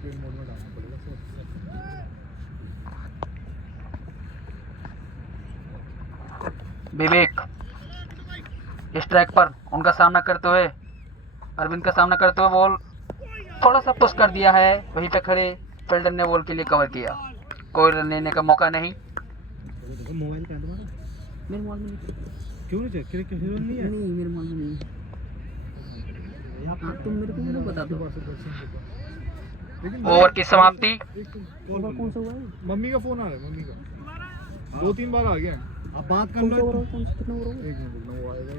Airplane mode में डालना पड़ेगा। विवेक इस ट्रैक पर उनका सामना करते हुए, अरविंद का सामना करते हुए बॉल थोड़ा सा पुश कर दिया है। वहीं पे खड़े फील्डर ने बॉल के लिए कवर किया, कोई रन लेने का मौका नहीं। मोबाइल का तुम्हारा मेरे मोबाइल में क्यों नहीं चेक क्रिकेट नहीं है? नहीं मेरे मोबाइल में नहीं। हाँ तुम मेरे को नहीं बता दो। ओवर की समाप्ति। कौन सा हुआ है? मम्मी का फोन आ रहा है, मम्मी का 2-3 बार आ गया। अब बात कर लो। कितना ओवर एक मिनट में वो आएगा।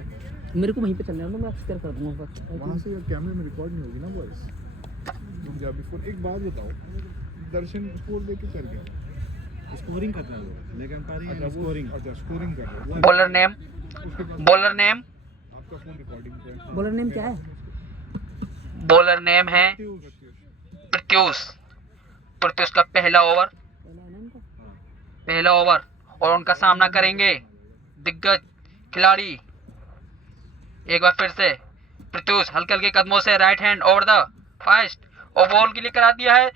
मेरे को वहीं पे चलने दो, मैं शेयर कर दूंगा बस। वहाँ से कैमरे में रिकॉर्ड नहीं होगी ना वॉइस। पंजाबी फोन। एक बात बताओ, दर्शन स्कोर देके कर गया, स्कोरिंग कर रहा है लेकिन अंपायरिंग स्कोरिंग। अच्छा स्कोरिंग कर रहा है। बॉलर नेम, बॉलर नेम, आपका फोन रिकॉर्डिंग पे है। बॉलर नेम क्या है? बॉलर नेम है प्रत्यूष। प्रत्यूष का पहला ओवर और उनका सामना करेंगे दिग्गज खिलाड़ी। एक बार फिर से प्रत्यूष हल्के हल्के कदमों से right hand over the fast और बॉल के लिए करा दिया है।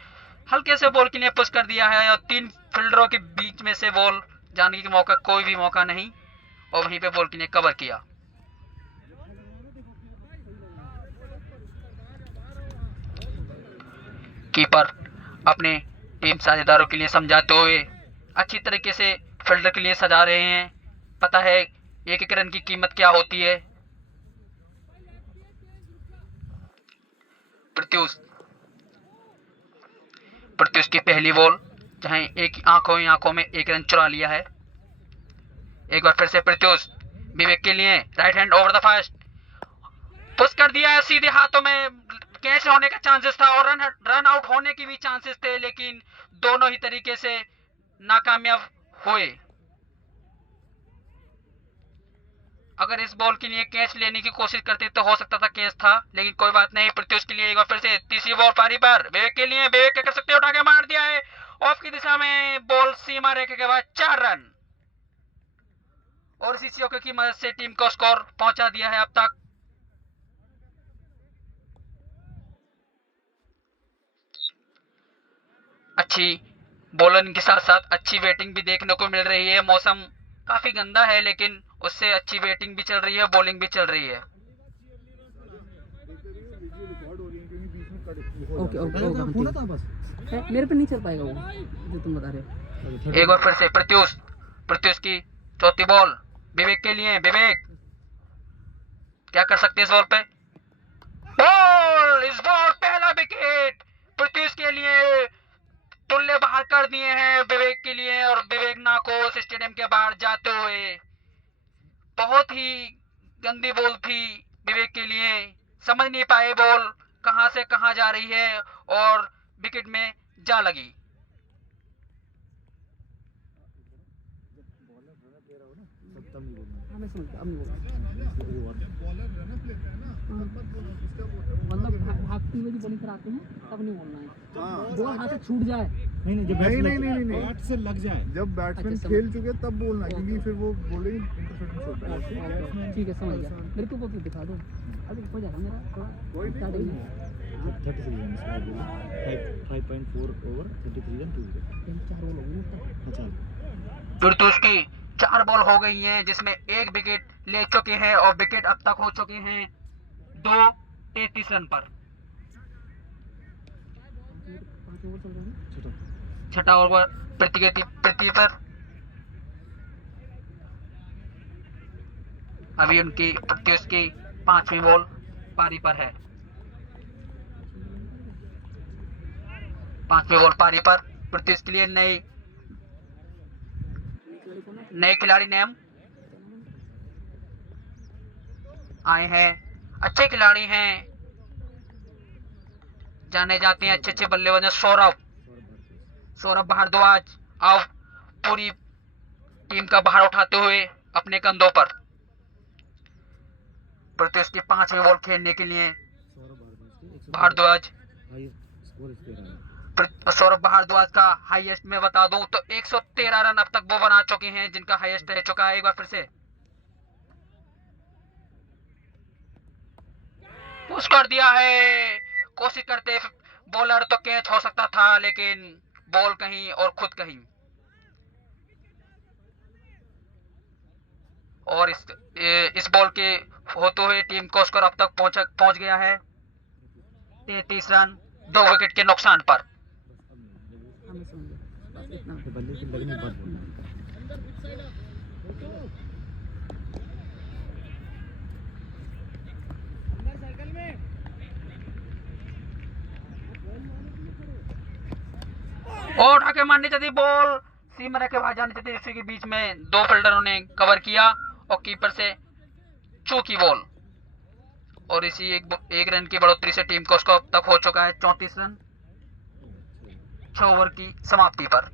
हल्के से बॉल के लिए पुश कर दिया है और 3 फील्डरों के बीच में से बॉल जाने की मौका, कोई भी मौका नहीं, और वहीं पे बॉल के लिए कवर किया। कीपर अपने टीम साझेदारों के लिए समझाते हुए अच्छी तरीके से फील्डर के लिए सजा रहे हैं। पता है एक एक रन की कीमत क्या होती है। प्रत्यूष की पहली बॉल, जहां एक आंखों में एक रन चुरा लिया है। एक बार फिर से प्रत्यूष विवेक के लिए right hand over the fast push कर दिया है। सीधे हाथों में कैच होने का चांसेस था और रन आउट होने की भी चांसेस थे, लेकिन दोनों ही तरीके से नाकामयाब हुए। अगर इस बॉल के लिए कैच लेने की कोशिश करते तो हो सकता था कैच था, लेकिन कोई बात नहीं। प्रत्युष के लिए एक बार फिर से तीसरी बॉल पारी पर विवेक के लिए। विवेक क्या कर सकते, उठा के मार दिया है ऑफ की दिशा में। बॉल सीमा रेखा के बाद 4 रन और इसी चौके की मदद से टीम को स्कोर पहुंचा दिया है अब तक। अच्छी बॉलिंग के साथ साथ अच्छी बैटिंग भी देखने को मिल रही है। मौसम काफी गंदा है, लेकिन उससे अच्छी बैटिंग भी चल रही है, बॉलिंग भी चल रही है। ओके ओके बस मेरे पे नहीं चल पाएगा वो जो तुम बता रहे हो। एक बार फिर से प्रत्युष की चौथी बॉल विवेक के लिए। विवेक क्या कर सकते हैं इस बॉल पे? बॉल, इस बॉल पहला विकेट प्रत्युष के लिए। तुल्य बाहर कर दिए हैं विवेक के लिए और विवेक नाकोस स्टेडियम के बाहर जाते हुए। बहुत ही गंदी बॉल थी विवेक के लिए, समझ नहीं पाए बॉल कहां से कहां जा रही है और विकेट में जा लगी। मतलब भागती हुई बॉलिंग कराते हैं तब नहीं बोलना है। बॉल हाथ से छूट जाए नहीं जब नहीं बैट से लग जाए, जब बैट्समैन खेल चुके तब बोलना, क्योंकि फिर वो बोलेंगे इंटरफेरेंस होता है। ठीक है समझ गया। मेरे को वो दिखा दो अभी हो जाएगा मेरा थोड़ा। कोई नहीं 33 run 5.4 over 33 run 2 wicket 4 ball हो गई। अच्छा प्रत्युष की 4 बॉल हो गई हैं, जिसमें 1 विकेट ले चुके हैं और विकेट अब तक हो चुके हैं 2 33 रन पर। छठा ओवर प्रति पर अभी उनकी प्रत्युष की 5वीं बॉल पारी पर है। 5वीं बॉल पारी पर प्रत्युष के लिए नए खिलाड़ी नेम आए हैं। अच्छे खिलाड़ी हैं, जाने जाते हैं अच्छे बल्लेबाज। सौरभ भारद्वाज अब पूरी टीम का भार उठाते हुए अपने कंधों पर। प्रत्युष की 5वीं बॉल खेलने के लिए सौरभ भारद्वाज का हाईएस्ट मैं बता दूं तो 113 रन अब तक वो बना चुके हैं, जिनका हाईएस्ट रह चुका है। एक बार फिर से पुश कर दिया है, कोशिश करते बॉलर तो कैच हो सकता था, लेकिन बॉल कहीं और खुद कहीं। और इस बॉल के होते हुए टीम का स्कोर अब तक पहुंच गया है 33 रन, 2 विकेट के नुकसान पर। हमें समझ गया बस इतना, तो बल्ले के लगने के बाद बोलना। और उठा के मारनी चाहिए बॉल, सीमा के बाहर जानी चाहिए। इसी के बीच में 2 फील्डरों ने कवर किया और कीपर से चूकी बॉल। और इसी एक रन की बढ़ोतरी से टीम का स्कोर अब तक हो चुका है 34 रन 6 ओवर की समाप्ति पर।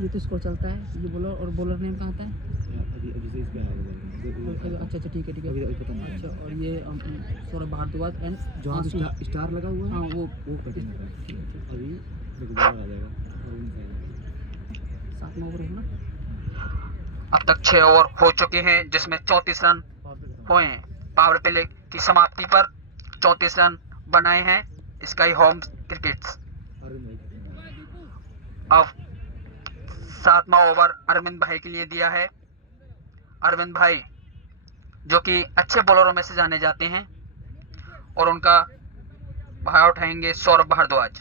ये तो स्कोर चलता है, ये बॉलर और बॉलर नेम कहाँ आता है? अभी अभी से इस पे आएगा। अच्छा अच्छा ठीक है ठीक है। अभी पता नहीं। अच्छा और ये सौरभ भारद्वाज एंड जो स्टार लगा हुआ है, हाँ वो कटिंग है अभी, देखो बॉलर आ जाएगा 7 ओवर है ना। अब तक 6 ओवर हो चुके हैं जिसमें 34 रन हुए हैं। पावर प्ले की समाप्ति पर 34 रन बनाए हैं स्काई होम क्रिकेट्स। अब 7वां ओवर अरविंद भाई के लिए दिया है। अरविंद भाई जो कि अच्छे बॉलरों में से जाने जाते हैं, और उनका भार उठाएंगे सौरभ भारद्वाज।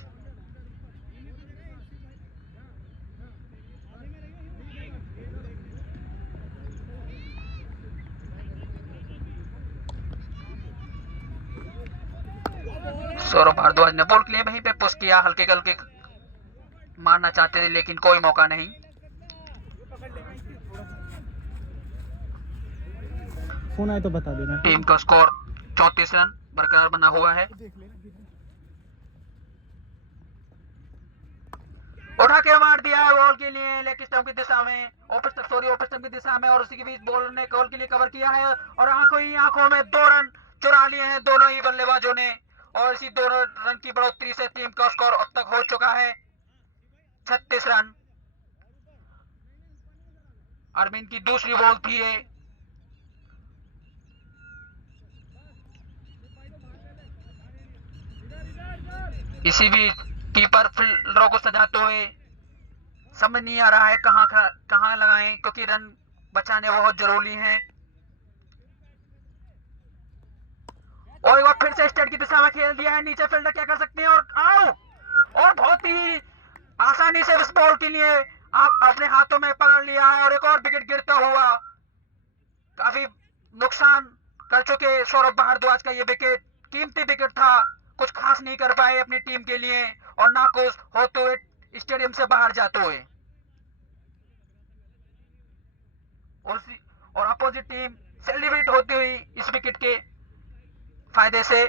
सौरभ भारद्वाज ने बॉल के लिए वहीं पे पुश किया, हल्के हल्के मारना चाहते थे लेकिन कोई मौका नहीं। फोन आए तो बता देना। टीम का स्कोर 34 रन बरकरार बना हुआ है। उठा के मार दिया है बॉल के लिए लेग स्टंप की दिशा में, ऑफ स्टंप की दिशा में, और उसी के बीच बॉलर ने बॉल के लिए कवर किया है और आंखों ही आंखों में 2 रन चुरा लिए हैं दोनों ही बल्लेबाजों ने। और इसी 2 रन की बढ़ोतरी से टीम का स्कोर अब तक हो चुका है 36 रन। अरविंद की दूसरी बॉल थी ये। इसी बीच कीपर फील्डरों को सजाते हुए समझ नहीं आ रहा है कहां लगाएं, क्योंकि रन बचाने बहुत जरूरी हैं। और एक बार फिर से स्टेट की दिशा में खेल दिया है, नीचे फील्डर क्या कर सकते हैं, और आओ और बहुत ही आसानी से इस बॉल के लिए आप अपने हाथों में पकड़ लिया है और एक और विकेट गिरता हुआ काफी नुकसान कर चुके सौरभ भारद्वाज का ये विकेट। कीमती विकेट था, कुछ खास नहीं कर पाए अपनी टीम के लिए और नाखुश होते हुए स्टेडियम से बाहर जाते हुए। और अपोजिट टीम सेलिब्रेट होती हुई इस विकेट के फायदे से।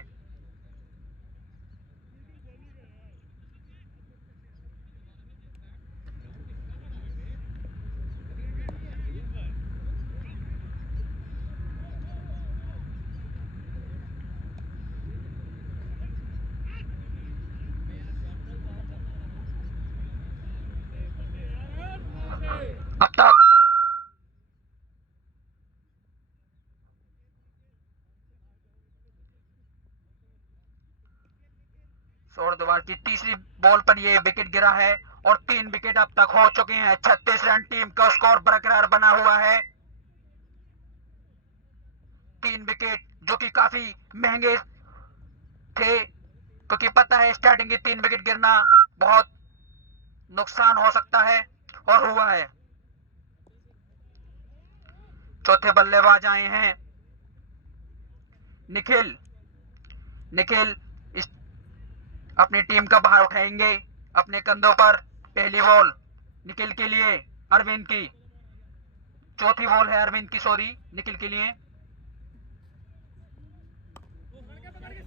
अब तक सौरभ की तीसरी बॉल पर यह विकेट गिरा है और 3 विकेट अब तक हो चुके हैं। 36 रन टीम का स्कोर बरकरार बना हुआ है। 3 विकेट जो कि काफी महंगे थे, क्योंकि पता है स्टार्टिंग की 3 विकेट गिरना बहुत नुकसान हो सकता है और हुआ है। चौथे बल्लेबाज आए हैं निखिल। निखिल अपनी टीम का भार उठाएंगे अपने कंधों पर। पहली बॉल निखिल के लिए, अरविंद की चौथी बॉल है अरविंद की, सॉरी निखिल के लिए।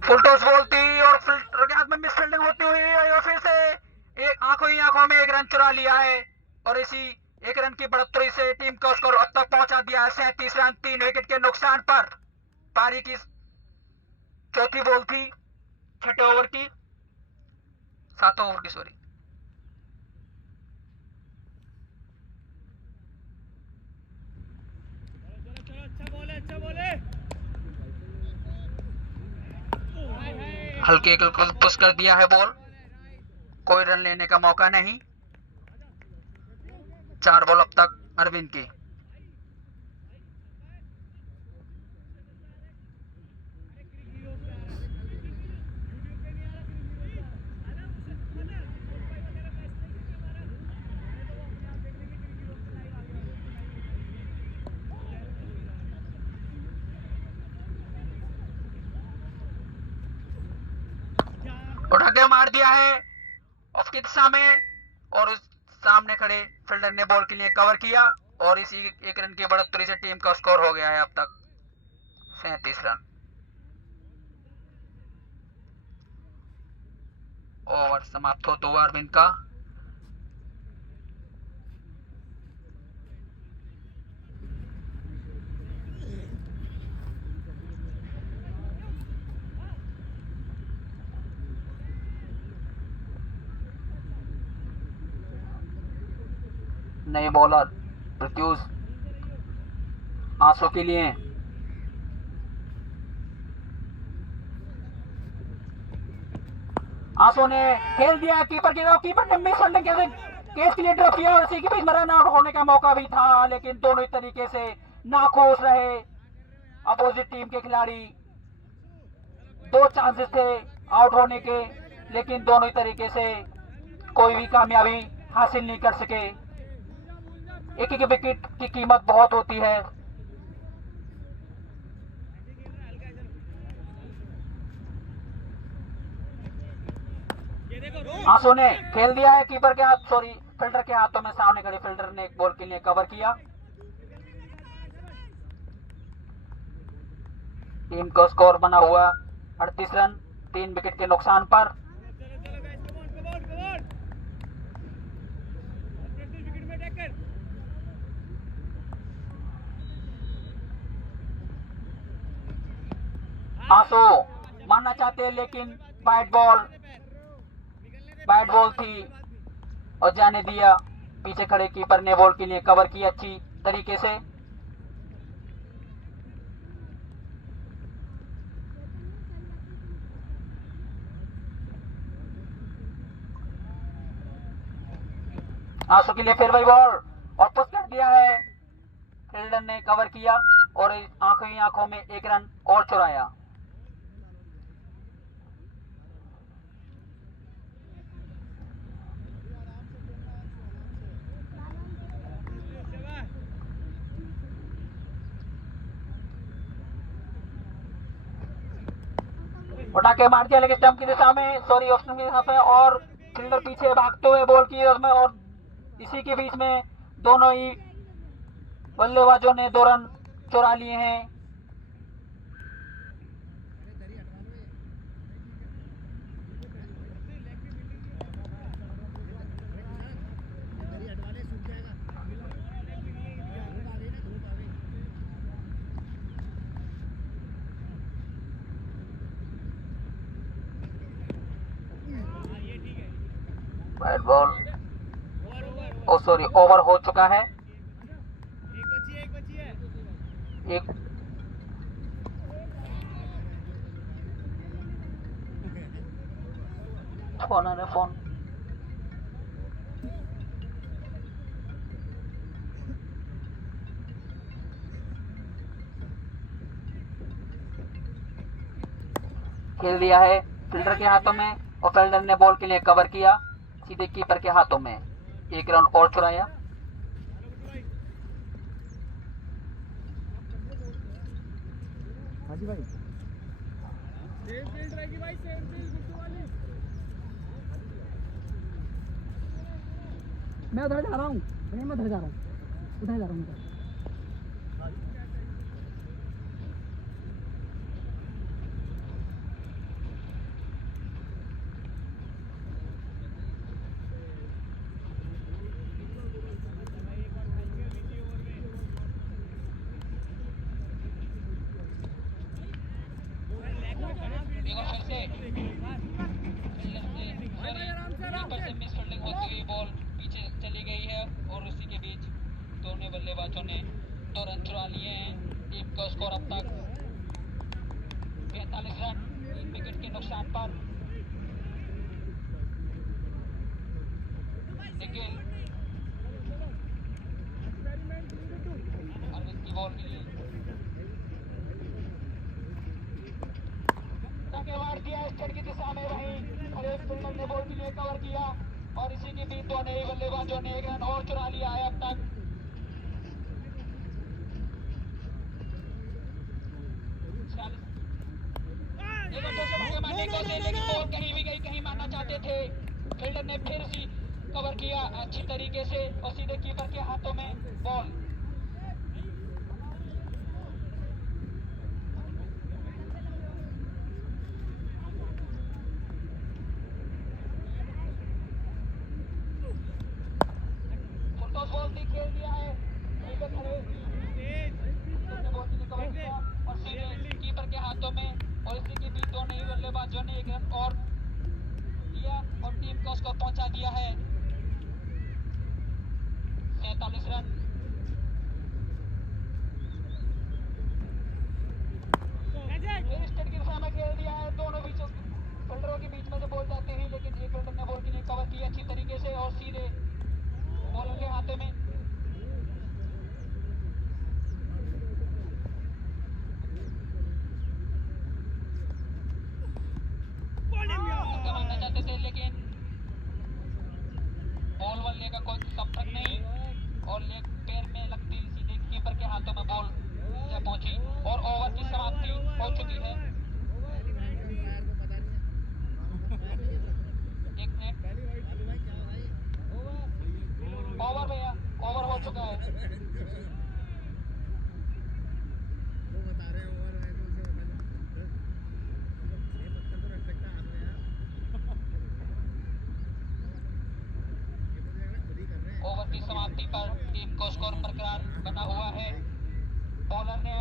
फुल टॉस बॉल थी और फील्डर के हाथ में मिस फील्डिंग होती हुई और फिर से आंखों ही आंखों में 1 रन चुरा लिया है और इसी 1 रन की बढ़ोतरी से टीम का स्कोर अब तक पहुंचा दिया है 37 रन 3 विकेट के नुकसान पर। पारी की चौथी बॉल थी 6 ओवर की, 7 ओवर की, सॉरी। हल्के बिल्कुल पुश कर दिया है बॉल, कोई रन लेने का मौका नहीं। 4 बॉल अब तक अरविंद की। उठा के मार दिया है ऑफ की दिशा में, और उस सामने खड़े फील्डर ने बॉल के लिए कवर किया, और इसी 1 रन की बढ़ोतरी से टीम का स्कोर हो गया है अब तक 37 रन। ओवर समाप्त होता हुआ अरविंद का। नए बॉलर प्रत्युष आंसू के लिए। आंसू ने खेल दिया कीपर ने मिस फील्डिंग केस के लिए ड्रॉप किया, और इसी के बीच में रन आउट होने का मौका भी था, लेकिन दोनों ही तरीके से नाखुश रहे अपोजिट टीम के खिलाड़ी। 2 चांसेस थे आउट होने के, लेकिन दोनों ही तरीके से कोई भी कामयाबी हासिल नहीं कर सके। एक एक विकेट की कीमत बहुत होती है। आंसू ने खेल दिया है कीपर के हाथ, फील्डर के हाथों में। सामने खड़े फील्डर ने एक बॉल के लिए कवर किया। टीम का स्कोर बना हुआ 38 रन 3 विकेट के नुकसान पर। आंसू मारना चाहते, लेकिन बैट बॉल थी और जाने दिया। पीछे खड़े कीपर ने बॉल के लिए कवर किया अच्छी तरीके से। आंसू के लिए फिर वही बॉल और पुश कर दिया है, फील्डर ने कवर किया और आंखों में 1 रन और चुराया। उठा के मार दिया, लेकिन स्टंप की दिशा में ऑप्शन की दिशा में, और फील्डर पीछे भागते हुए बॉल की उसमें, और इसी के बीच में दोनों ही बल्लेबाजों ने 2 रन चुरा लिए हैं। बैट बॉल ओवर हो चुका है। एक फोन खेल दिया है फील्डर के हाथों में, और फील्डर ने बॉल के लिए कवर किया, सीधे कीपर के हाथों में 1 रन और चुराया। हाजी भाई मैं उधर जा रहा हूँ, मैं उधर जा रहा हूँ। बॉल पीछे चली गई है, और उसी के बीच दोनों बल्लेबाजों ने 2 रन चुरा लिए हैं। टीम का स्कोर अब तक 45 रन 3 विकेट के नुकसान पर। बॉल के लिए। मार दिया स्टेट की दिशा में, वहीं और एक फील्डर ने बॉल के लिए कवर किया और इसी के बीच दोनों ही बल्लेबाजों ने एक रन और चुरा लिया है अब तक। मारने को से, लेकिन बॉल कहीं भी गई, कहीं मारना चाहते थे। फील्डर ने फिर से कवर किया अच्छी तरीके से और सीधे कीपर के हाथों में बॉल। बॉल भी खेल दिया है और सीधे कीपर के हाथों में और इसी के बीच दोनों ही बल्लेबाजों ने एक रन और दिया और टीम को स्कोर पहुंचा दिया है 47 रन। स्टेट की दिशा में खेल दिया है, दोनों बीचों फील्डरों के बीच में से बॉल जाते हैं, लेकिन एक फील्डर ने बॉल के लिए कवर किया अच्छी तरीके से और सीधे बॉलर के हाथों में। मारना चाहते थे लेकिन बॉल वाले का कोई संपर्क नहीं और लेग पैर में लगती सीधे कीपर के हाथों में बॉल जा पहुंची और ओवर की समाप्ति हो चुकी है। एक मिनट, ओवर भैया, ओवर हो चुका है। ओवर की समाप्ति पर टीम को स्कोर बरकरार बना हुआ है। बॉलर ने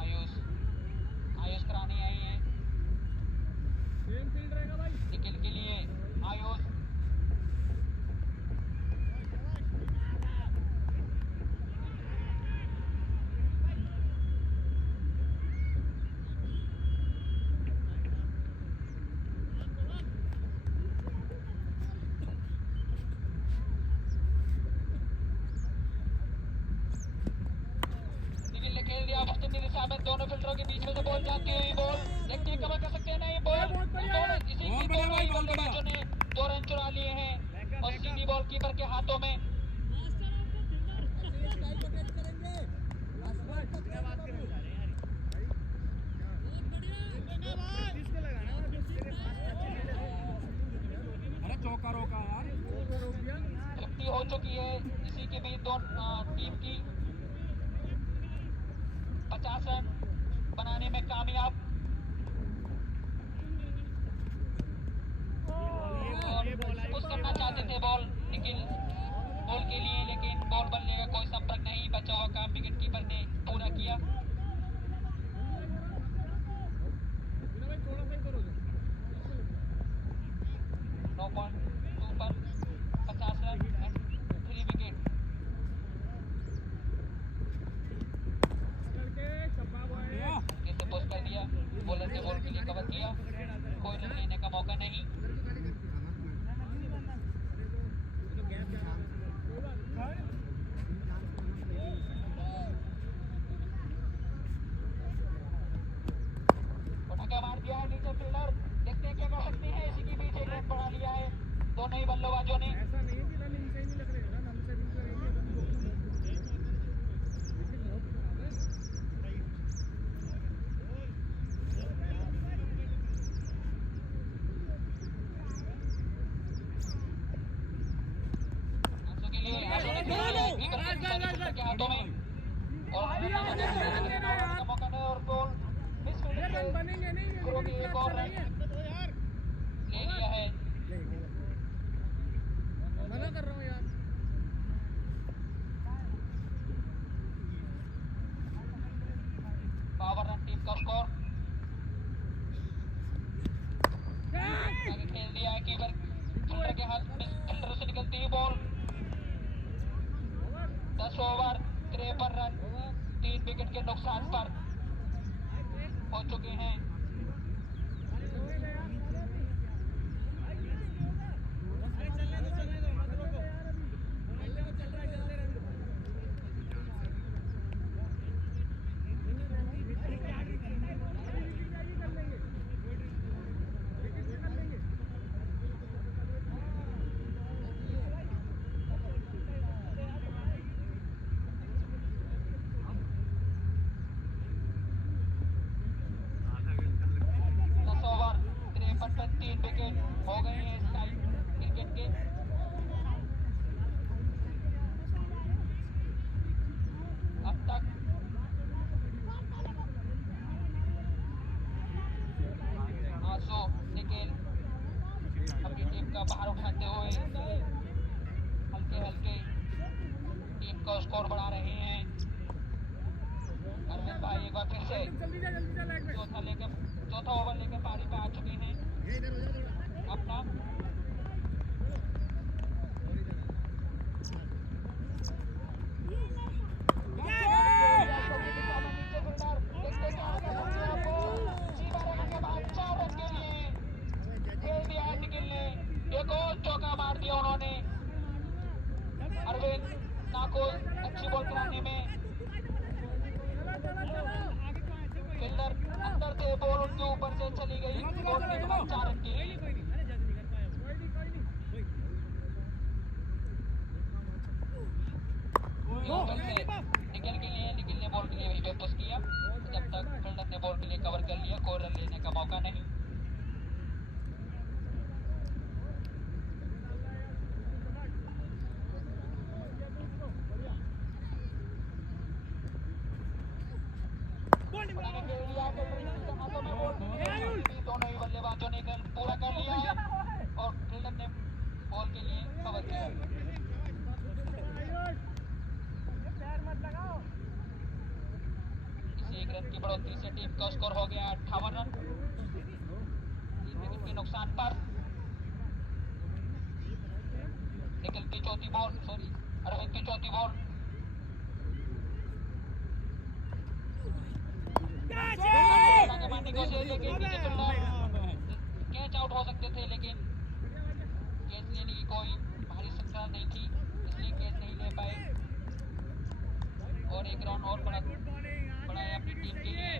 आयुष करानी आई है निखिल के लिए। आयुष दोनों फिल्टरों के बीच में से बॉल जाती हुई बॉल देखते हैं कवर कर सकते हैं नहीं बॉल इसी की बल्लेबाजों ने 2 रन चुरा लिए हैं और सीधी बॉल कीपर के हाथों में। चौका रोका यार, 50 हो चुकी है। इसी के बीच टीम की 50 रन बनाने में कामयाब। कुछ करना चाहते थे बॉल निखिल बॉल के लिए, लेकिन बॉल बल्ले का कोई संपर्क नहीं, बचा हुआ काम विकेट कीपर ने पूरा किया। नो पॉइंट 2 पर 50 रन एंड 3 विकेट। कैसे पोस्ट कर दिया, बॉलर ने बॉल के लिए कवर किया, कोई रन लेने का मौका नहीं। मार दिया है नीचे फील्डर, देखते हैं क्या कर सकते हैं। इसी के बीच एक रन बढ़ा लिया है दोनों ही बल्लेबाजों ने। के हाथों में और मौका नहीं और गोल मिस फील्डिंग से एक और रन ले लिया है। मना कर रहा हूँ यार। पावर रन टीम का स्कोर खेल दिया है कीपर फील्डर के हाथ में, फील्डर से निकलती है बॉल। 10 ओवर 53 रन 3 विकेट के नुकसान पर हो चुके हैं। विकेट हो गए हैं स्काई क्रिकेट के। अब तक आंसू निखिल अपनी टीम का बाहर उठाते हुए हल्के हल्के टीम का स्कोर बढ़ा रहे हैं। अरविंद भाई एक बार फिर से चौथा ओवर लेकर पारी पे आ चुके हैं अपना। एक और चौका मार दिया उन्होंने। अरविंद नाकुल अच्छी बॉल कराने में, फील्डर अंदर से बॉल उनके ऊपर से चली गई, बॉल के बाद 4 रन की लीड। निकल ने बॉल के लिए वही पे पुश किया जब तक फील्डर ने बॉल के लिए कवर कर लिया, कोई रन लेने का मौका नहीं। दोनों ही बल्लेबाजों ने पूरा कर लिया है और फील्डर ने बॉल के लिए कवर किया। इसी 1 रन की बढ़ोतरी से टीम का स्कोर हो गया 58 रन। 3 विकेट के नुकसान पर निखिल की चौथी बॉल, अरविंद की चौथी बॉल। कैच आउट हो सकते थे लेकिन कैच लेने की कोई भारी संख्या नहीं थी, इसलिए कैच नहीं ले पाए और 1 रन और बढ़ाया अपनी टीम के लिए।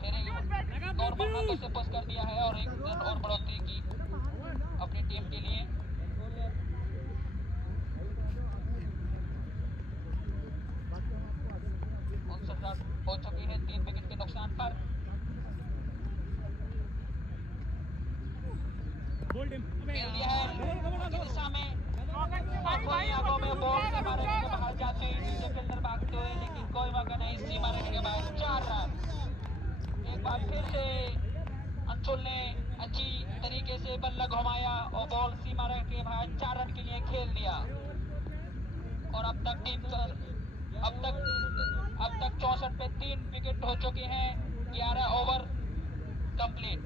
फिर नॉर्मल हाथों से पास कर दिया है और 1 रन और बढ़ोतरी की अपनी टीम के लिए। 59 रन हो चुकी है 3 विकेट के नुकसान पर। खेल दिया है दिशा में, आंखों में बॉल सीमा रेखा के बाहर जाते हुए नीचे फील्डर भागते हुए, लेकिन कोई मौका नहीं। सीमा रेखा के बाहर 4 रन। एक बार फिर से अंशुल ने अच्छी तरीके से बल्ला घुमाया और बॉल सीमा रेखा के बाहर 4 रन के लिए खेल दिया और अब तक 64 पे 3 विकेट हो चुके हैं। 11 over complete.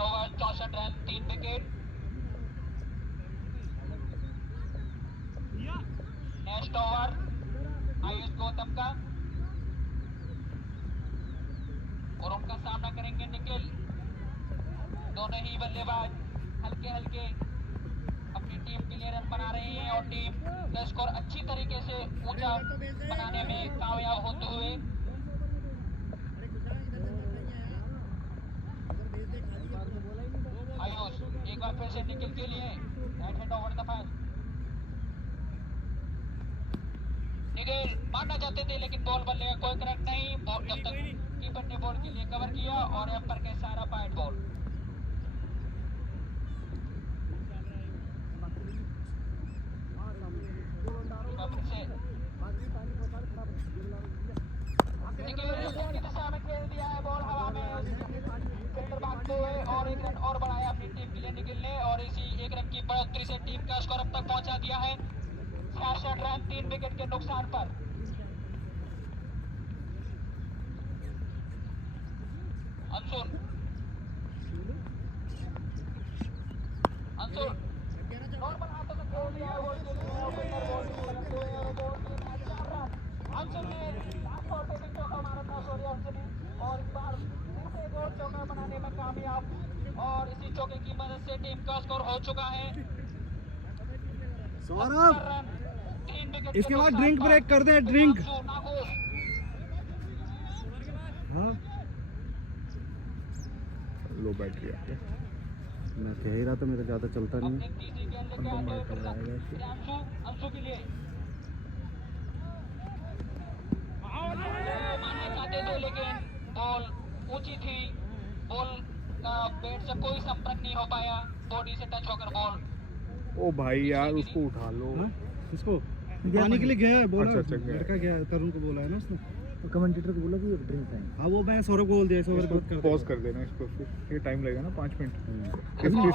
Over 64 run 3 wicket. Next over Ayush Gautam का और उनका सामना करेंगे निखिल। दोनों ही बल्लेबाज हल्के हल्के अपनी टीम के लिए रन बना रहे हैं और टीम का स्कोर अच्छी तरीके से ऊंचा बनाने में कामयाब होते हुए। आयुष एक बार फिर से निखिल के लिए right hand over the first. Nikhil मारना चाहते थे लेकिन बॉल बल्ले का कोई करेक्ट नहीं। जब तक कीपर ने बॉल के लिए कवर किया और एम्पर के सारा पाइट बॉल। दिशा में खेल दिया है बॉल हवा में, फील्डर भागते हुए और 1 रन और बढ़ाया अपनी टीम के लिए निखिल ने और इसी 1 रन की बढ़ोतरी से टीम का स्कोर अब तक पहुंचा दिया है 66 रन 3 विकेट के नुकसान पर। अंशुल नॉर्मल हाथों से खेल दिया है बॉल के लिए और फील्डर बॉल को पकड़ते हुए और बॉल के 4 रन। अंशुल ने लास्ट ओवर पे भी चौका मारा था अंशुल ने और इस बार फिर से एक और चौका बनाने में कामयाब और इसी चौके की मदद से टीम का स्कोर हो चुका है 70 रन 3 विकेट। इसके बाद ड्रिंक ब्रेक कर दे, ड्रिंक। हाँ लो बैटरी मैं कह ही रहा था मेरा ज़्यादा चलता नहीं है। पंद्रह मिनट का लगाएगा इसको। अंशु के लिए मारना चाहते थे लेकिन बॉल ऊंची थी, बॉल का बैट से कोई संपर्क नहीं हो पाया, बॉडी से टच होकर बॉल। ओ भाई यार उसको उठा लो। हाँ? इसको पानी के लिए गया है, बोला अच्छा, गया है। लड़का गया है, तरुण को बोला है ना उसने। तो कमेंटेटर को बोला कि ड्रिंक है। हाँ वो मैं सौरभ को बोल दिया, इस ओवर बात कर पॉज कर देना इसको, फिर ये टाइम लगेगा ना 5 मिनट। हम्म। इसकी